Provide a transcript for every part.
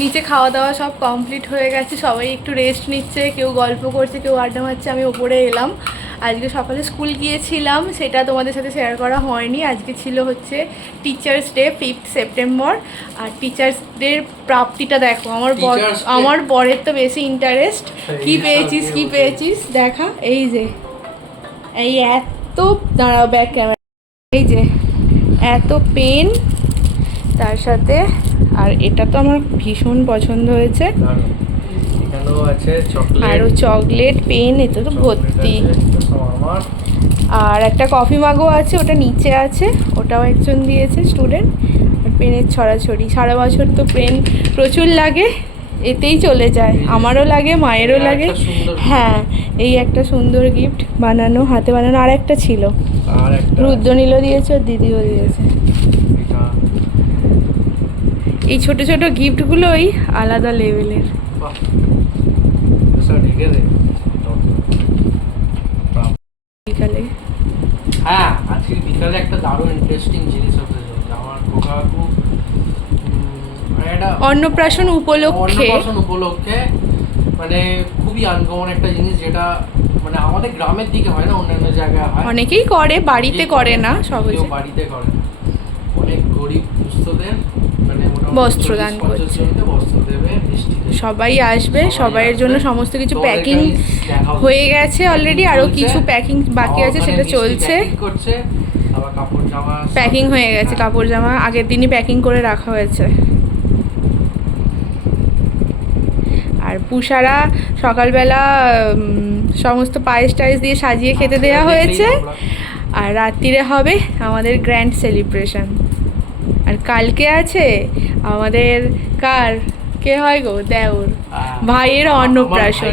নিচে খাওয়া দাওয়া সব কমপ্লিট হয়ে গেছে, সবাই একটু রেস্ট নিচ্ছে, কেউ গল্প করছে, কেউ আড্ডা মারছে। আমি ওপরে এলাম। আজকে সকালে স্কুল গিয়েছিলাম, সেটা তোমাদের সাথে শেয়ার করা হয়নি। আজকে ছিল হচ্ছে টিচার্স ডে, 5th সেপ্টেম্বর। আর টিচার্স ডের প্রাপ্তিটা দেখো, আমার বরের তো বেশি ইন্টারেস্ট। কি পেয়েছিস দেখা। এই যে এই এত, দাঁড়াও ব্যাক ক্যামেরা, এই যে এত পেন, তার সাথে আর এটা তো আমার ভীষণ পছন্দ হয়েছে, আরও চকলেট, পেন, এটা তো ভর্তি। আর একটা কফি মাগও আছে, ওটা নিচে আছে, ওটাও একজন দিয়েছে স্টুডেন্ট। আর পেনের ছড়াছড়ি, সারা বছর তো পেন প্রচুর লাগে, এতেই চলে যায়। আমারও লাগে, মায়েরও লাগে। হ্যাঁ, এই একটা সুন্দর গিফট বানানো, হাতে বানানো। আর একটা ছিল, রুদ্রনীলও দিয়েছে, ওর দিদিও দিয়েছে। এই ছোট ছোট গিফটগুলোই আলাদা লেভেলের। বিকালে, হ্যাঁ, আজকে বিকালে একটা দারুণ ইন্টারেস্টিং জিনিস হতে চলেছে। আমার কাকু অন্নপ্রাশন উপলক্ষে মানে খুবই আনকমন একটা জিনিস, যেটা মানে আমাদের গ্রামের দিকে হয় না, অন্যান্য জায়গায় হয়। অনেকেই করে, বাড়িতে করে না, সবাই বাড়িতে করে। অনেক গরিব দুস্থদের মানে বস্ত্রদান করছে, বস্ত্র দেবে, সবাই আসবে, সবাইয়ের জন্য সমস্ত কিছু প্যাকিং হয়ে গেছে অলরেডি, আরও কিছু প্যাকিং বাকি আছে, সেটা চলছে। প্যাকিং হয়ে গেছে, কাপড় জামা আগের দিনই প্যাকিং করে রাখা হয়েছে। আর পুষারা সকালবেলা সমস্ত পায়েস টায়েস দিয়ে সাজিয়ে খেতে দেওয়া হয়েছে। আর রাত্রিরে হবে আমাদের গ্র্যান্ড সেলিব্রেশন। আর কালকে আছে আমাদের কে হয় গো, দেওর ভাইয়ের অন্নপ্রাশন।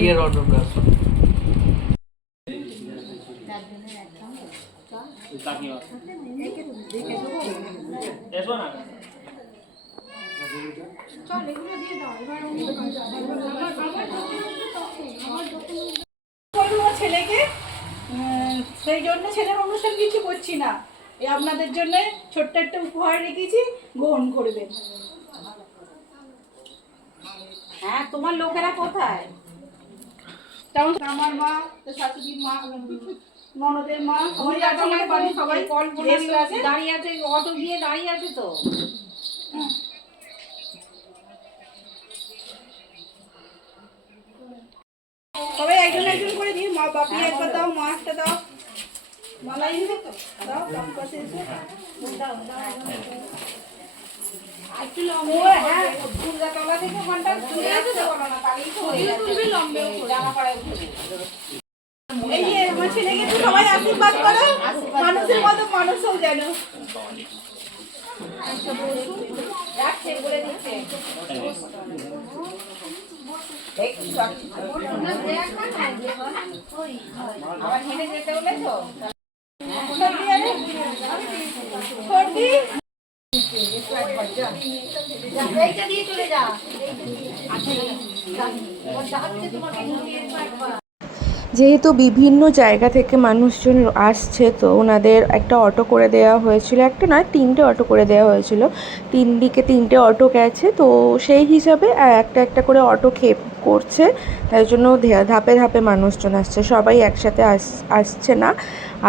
ছেলেকে সেই জন্য ছেলের অনুষ্ঠান কিছু করছি না, আপনাদের জন্য ছোট্ট একটা উপহার রেখেছি, গ্রহণ করবেন। হ্যাঁ, তোমার লোকেরা কোথায়? তেমন আমার মা, শাশুড়ির মা, ননদের মা, সবাই দাঁড়িয়ে আছে, অটো গিয়ে দাঁড়িয়ে আছে তো। সবাই একজন একজন করে দিই। মা বাপি একবার দাও, মা একটা দাও, মালাই নিবে তো দাও, বাম পাশে এসে দাও দাও একটু লম্বা। হ্যাঁ, ফুলদা তলা থেকে ঘন্টা চলে আছে তো, বলো না তাহলেই তো হয়ে যাবে, লম্বে জামা পড়ায় উঠে। এই যে আমার ছেলেকে তো সবাই আশীর্বাদ করো, মানুষের মতো মানুষও যেন রাখছে বলে দিচ্ছে। আবার হেঁটে যেতে বলে তো এইটা দিয়ে চলে যা। যেহেতু বিভিন্ন জায়গা থেকে মানুষজন আসছে, তো ওনাদের একটা অটো করে দেওয়া হয়েছিল, একটা নয় 3টে অটো করে দেওয়া হয়েছিল। 3 দিকে 3টে অটো গেছে, তো সেই হিসাবে একটা একটা করে অটো করছে, তাই জন্য ধাপে ধাপে মানুষজন আসছে, সবাই একসাথে আসছে না,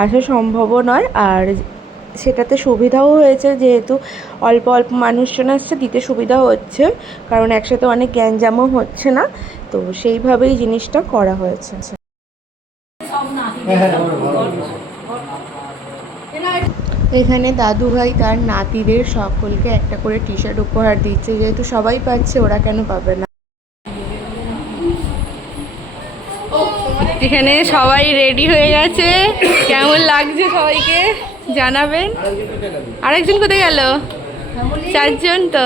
আসা সম্ভবও নয়। আর সেটাতে সুবিধাও হয়েছে, যেহেতু অল্প অল্প মানুষজন আসছে, দিতে সুবিধা হচ্ছে, কারণ একসাথে অনেক গ্যাঞ্জামও হচ্ছে না, তো সেইভাবেই জিনিসটা করা হয়েছে। এখানে দাদু ভাই তার নাতিদের সকলকে একটা করে টি শার্ট উপহার দিচ্ছে, যেহেতু সবাই পাচ্ছে, ওরা কেন পাবে না। এখানে সবাই রেডি হয়ে গেছে, কেমন লাগছে সবাইকে জানাবেন। আরেকজন কোথায় গেল? 4জন, তো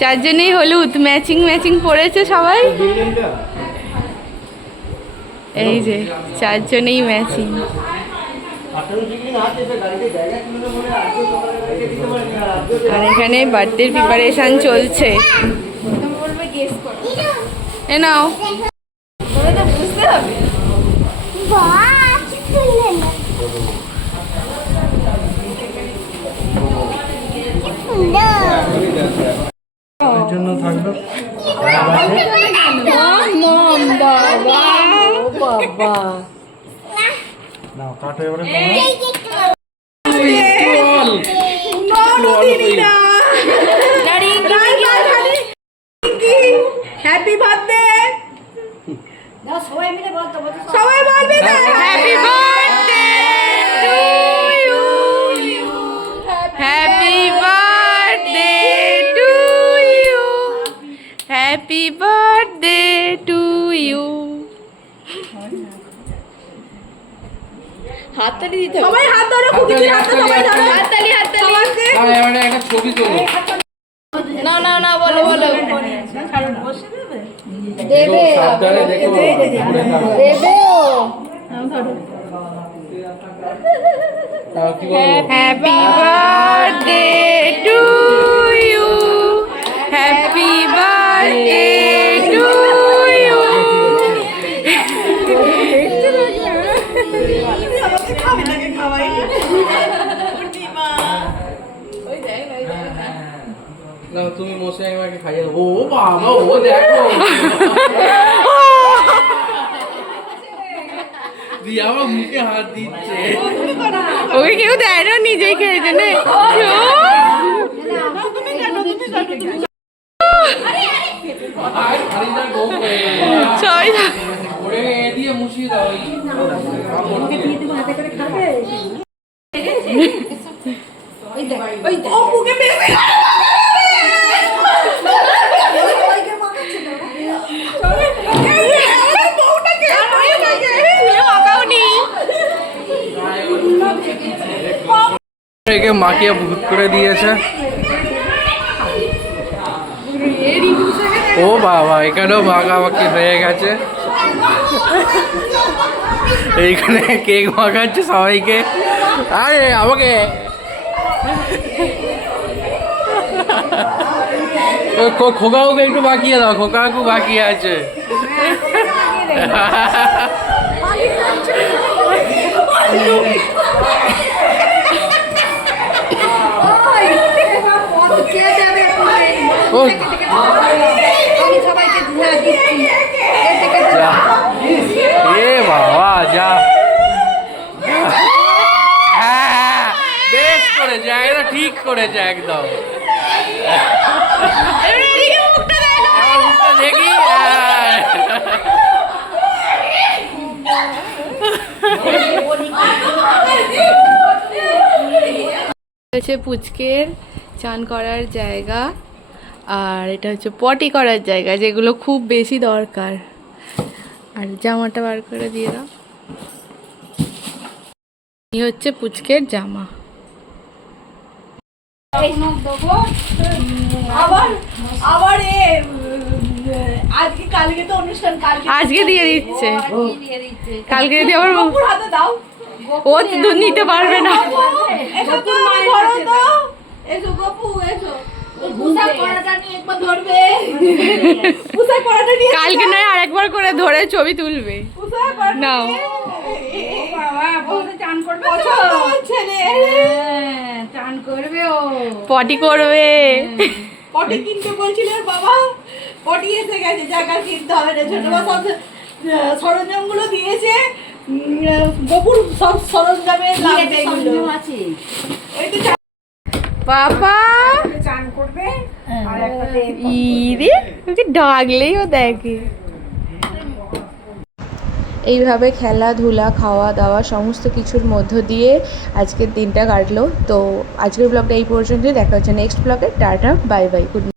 4জনেই হলুদ ম্যাচিং পরেছে সবাই। এই যে 4জনেই ম্যাচিং। আর এখানে বার্থডের প্রিপারেশন চলছে। এ নাও, বুঝতে হবে। জন্য থাকলো মম বাবা বাবা নাও কাটো এবারে হ্যাপি বার্থডে সবাই মিলে বলতো সবাই বলবে happy birthday to you happy birthday to you happy birthday to you হাততালি দিতে সবাই হাত ধরো খুকির হাত সবাই ধরো হাততালি হাততালি আর এবারে একটা ছবি তোলো না না না বলো বলো দেবে সাবধানে দেখো দেবে ও কি বলবো happy birthday to you happy birthday to you না তুমি মশাই আমাকে খাইয়ে দাও। ও বাবা ও দেখো দিয়া আমার মুখে হাত দিচ্ছে ওকে কেউ দেয় না নিজেই খেয়েছে না সবাই ওরে এ দিয়ে মুছিয়ে দাও একে মাখিয়ে ভূত করে দিয়েছে ও বাবা এখানেও মাখামাখি হয়ে গেছে এইখানে কেক মাখাচ্ছে সবাইকে আরে আমাকে খোকাকে একটু বাকিয়ে দাও খোকাকু বাকি আছে ও যা এ বাবা যা হ্যাঁ বেশ করেছে একদম ঠিক করেছে একদম আমার মুখটা দেখি হচ্ছে পুচকের চান করার জায়গা আর এটা হচ্ছে পটি করার জায়গা যেগুলো খুব বেশি দরকার আর জামাটা বার করে দিয়ে দাও এই হচ্ছে পুচকের জামা আজকে দিয়ে দিচ্ছে কালকে যদি আবার ও তো নিতে পারবে না কালকে নয় আর একবার করে ধরে ছবি তুলবে নাও চান করবে ও পটি করবে পটি কিনতে বলছিল বাবা পটি এসে গেছে জায়গা কিনতে হবে না ছোট সব সরঞ্জাম গুলো দিয়েছে গোপুর সব সরঞ্জামের লাগবে এগুলো আছে ওই তো পাপা চান করবে আর একটা ইরে ওকে ডাকলেই ও দেখে এইভাবে খেলাধুলা খাওয়া দাওয়া সমস্ত কিছুর মধ্য দিয়ে আজকের দিনটা কাটলো তো আজকের ব্লগটা এই পর্যন্তই দেখা হচ্ছে নেক্সট ব্লগে টাটা বাই বাই গুড